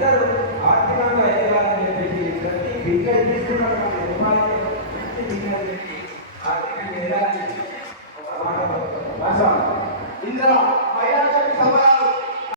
అందరూ ఆర్థికంగా ఎదగాలని చెప్పేసి ప్రతి బిడ్డలు తీసుకున్నటువంటి రూపాయలు ప్రతి బిడ్డలు ఆర్థికంగా ఎదగాలని ఒక మాట ఇందులో